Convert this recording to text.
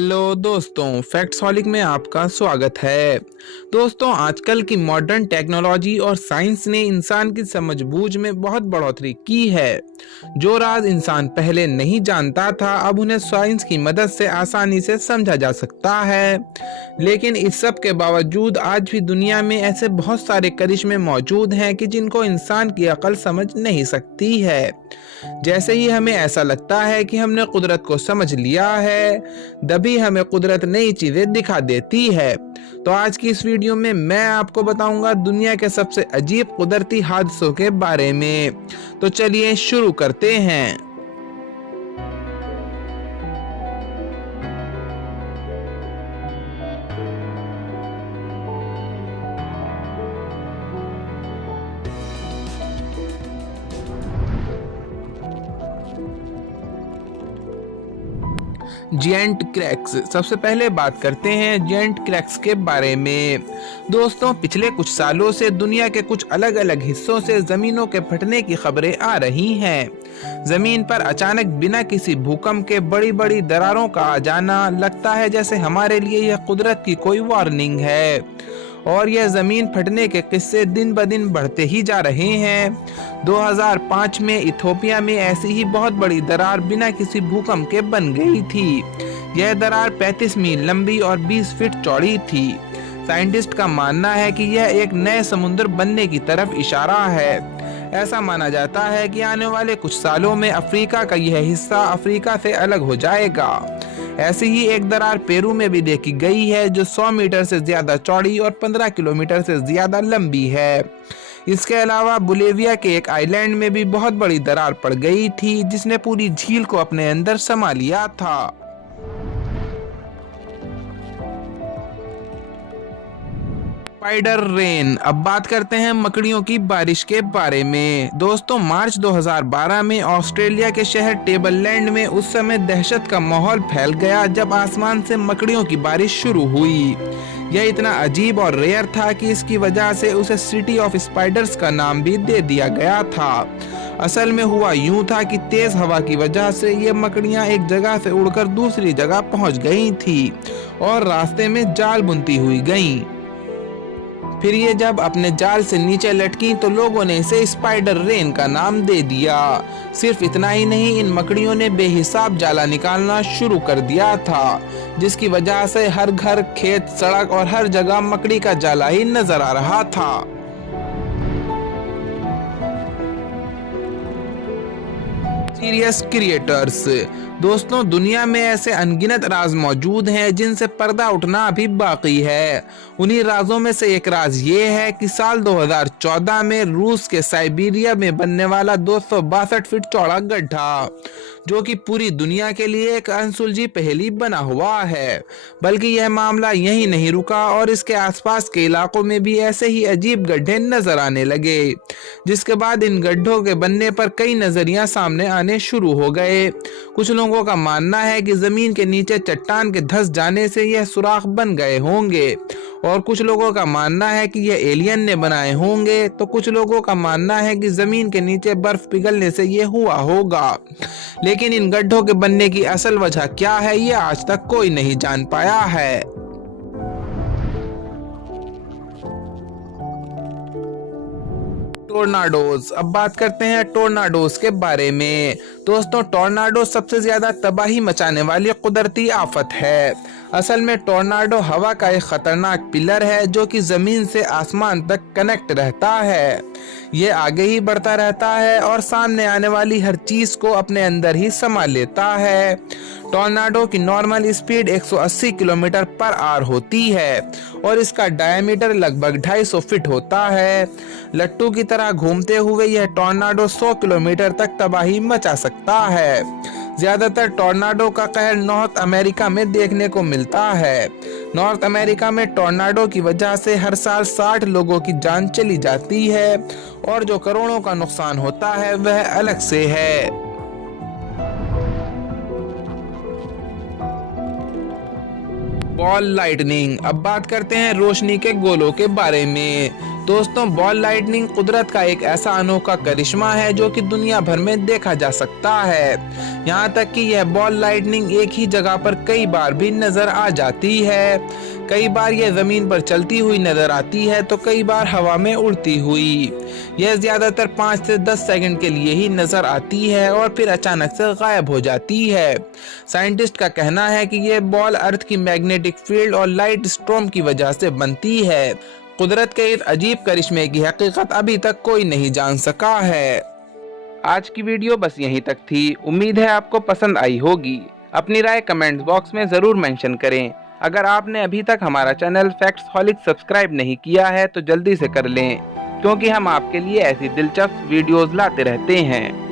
Hello दोस्तों, फैक्ट्सहॉलिक में आपका स्वागत है। दोस्तों, आजकल की मॉडर्न टेक्नोलॉजी और साइंस ने इंसान की समझबूझ में बहुत बढ़ोतरी की है। जो राज इंसान पहले नहीं जानता था, अब उन्हें साइंस की मदद से आसानी से समझा जा सकता है। लेकिन इस सब के बावजूद आज भी दुनिया में ऐसे बहुत सारे करिश्मे मौजूद हैं कि जिनको इंसान की अकल समझ नहीं सकती है। जैसे ही हमें ऐसा लगता है कि हमने कुदरत को समझ लिया है, तभी हमें कुदरत नई चीजें दिखा देती है। तो आज की इस वीडियो में मैं आपको बताऊंगा दुनिया के सबसे अजीब कुदरती हादसों के बारे में। तो चलिए शुरू करते हैं। जिएंट क्रैक्स। सबसे पहले बात करते हैं जिएंट क्रैक्स के बारे में। दोस्तों, पिछले कुछ सालों से दुनिया के कुछ अलग अलग हिस्सों से जमीनों के फटने की खबरें आ रही हैं। जमीन पर अचानक बिना किसी भूकंप के बड़ी बड़ी दरारों का आ जाना लगता है जैसे हमारे लिए यह कुदरत की कोई वार्निंग है। और यह जमीन फटने के किस्से दिन ब दिन बढ़ते ही जा रहे हैं। 2005 में इथोपिया में ऐसी ही बहुत बड़ी दरार बिना किसी भूकंप के बन गई थी। यह दरार 35 मील लंबी और 20 फीट चौड़ी थी। साइंटिस्ट का मानना है कि यह एक नए समुद्र बनने की तरफ इशारा है। ऐसा माना जाता है कि आने वाले कुछ सालों में अफ्रीका का यह हिस्सा अफ्रीका से अलग हो जाएगा। ऐसी ही एक दरार पेरू में भी देखी गई है जो 100 मीटर से ज्यादा चौड़ी और 15 किलोमीटर से ज्यादा लंबी है। इसके अलावा बोलिविया के एक आइलैंड में भी बहुत बड़ी दरार पड़ गई थी जिसने पूरी झील को अपने अंदर समा लिया था। Spider rain. अब बात करते हैं मकड़ियों की बारिश के बारे में। दोस्तों, मार्च 2012 में ऑस्ट्रेलिया के शहर टेबललैंड में उस समय दहशत का माहौल फैल गया जब आसमान से मकड़ियों की बारिश शुरू हुई। यह इतना अजीब और रेयर था कि इसकी वजह से उसे सिटी ऑफ स्पाइडर्स का नाम भी दे दिया गया था। असल में हुआ यूं था कि तेज हवा की वजह से ये मकड़ियां एक जगह से उड़कर दूसरी जगह पहुंच गई थी और रास्ते में जाल बुनती हुई गईं। फिर ये जब अपने जाल से नीचे लटकी तो लोगों ने इसे स्पाइडर रेन का नाम दे दिया। सिर्फ इतना ही नहीं, इन मकड़ियों ने बेहिसाब जाला निकालना शुरू कर दिया था, जिसकी वजह से हर घर, खेत, सड़क और हर जगह मकड़ी का जाला ही नजर आ रहा था। Serious creators. दोस्तों, दुनिया में ऐसे अनगिनत राज मौजूद हैं जिनसे पर्दा उठना अभी बाकी है। उन्हीं राजों में से एक राज ये है कि साल 2014 में रूस के साइबेरिया में बनने वाला 262 फीट चौड़ा गड्ढा, जो कि पूरी दुनिया के लिए एक अनसुलझी पहेली बना हुआ है। बल्कि यह मामला यहीं नहीं रुका और इसके आसपास के इलाकों में भी ऐसे ही अजीब गड्ढे नजर आने लगे, जिसके बाद इन गड्ढों के बनने पर कई नजरिया सामने आने शुरू हो गए। कुछ लोगों का मानना है कि जमीन के नीचे चट्टान के धंस जाने से यह सुराख बन गए होंगे, और कुछ लोगों का मानना है कि यह एलियन ने बनाए होंगे, तो कुछ लोगों का मानना है कि जमीन के नीचे बर्फ पिघलने से यह हुआ होगा। लेकिन इन गड्ढों के बनने की असल वजह क्या है, यह आज तक कोई नहीं जान पाया है। टोर्नाडोज। अब बात करते हैं टोर्नाडोज के बारे में। दोस्तों, टोर्नाडो सबसे ज्यादा तबाही मचाने वाली कुदरती आफत है। असल में टोर्नाडो हवा का एक खतरनाक पिलर है जो कि जमीन से आसमान तक कनेक्ट रहता है। ये आगे ही बढ़ता रहता है और सामने आने वाली हर चीज को अपने अंदर ही समा लेता है। टोर्नाडो की normal speed 180 kilometre per hour होती है और इसका डायमीटर लगभग 250 फीट होता है। लट्टू की तरह घूमते हुए यह टोर्नाडो 100 किलोमीटर तक तबाही मचा सकता है। ज्यादातर टोर्नाडो का कहर नॉर्थ अमेरिका में देखने को मिलता है। नॉर्थ अमेरिका में टोर्नाडो की वजह से हर साल 60 लोगों की जान चली जाती है और जो करोड़ों का नुकसान होता है वह अलग से है। Ball lightning. अब बात करते हैं रोशनी के गोलों के बारे में। दोस्तों, बॉल लाइटनिंग कुदरत का एक ऐसा अनोखा करिश्मा है जो कि दुनिया भर में देखा जा सकता है। यहाँ तक कि यह बॉल लाइटनिंग एक ही जगह पर कई बार भी नजर आ जाती है। कई बार यह जमीन पर चलती हुई नजर आती है तो कई बार हवा में उड़ती हुई। यह ज्यादातर 5 से 10 सेकंड के लिए ही नजर आती है और फिर अचानक से गायब हो जाती है। साइंटिस्ट का कहना है कि यह बॉल अर्थ की मैग्नेटिक फील्ड और लाइट स्टॉर्म की वजह से बनती है। कुदरत के इस अजीब करिश्मे की हकीकत अभी तक कोई नहीं जान सका है। आज की वीडियो बस यहीं तक थी। उम्मीद है आपको पसंद आई होगी। अपनी राय कमेंट बॉक्स में जरूर मेंशन करें। अगर आपने अभी तक हमारा चैनल फैक्ट्सहॉलिक सब्सक्राइब नहीं किया है तो जल्दी से कर लें, क्योंकि हम आपके लिए ऐसी दिलचस्प वीडियोस लाते रहते हैं।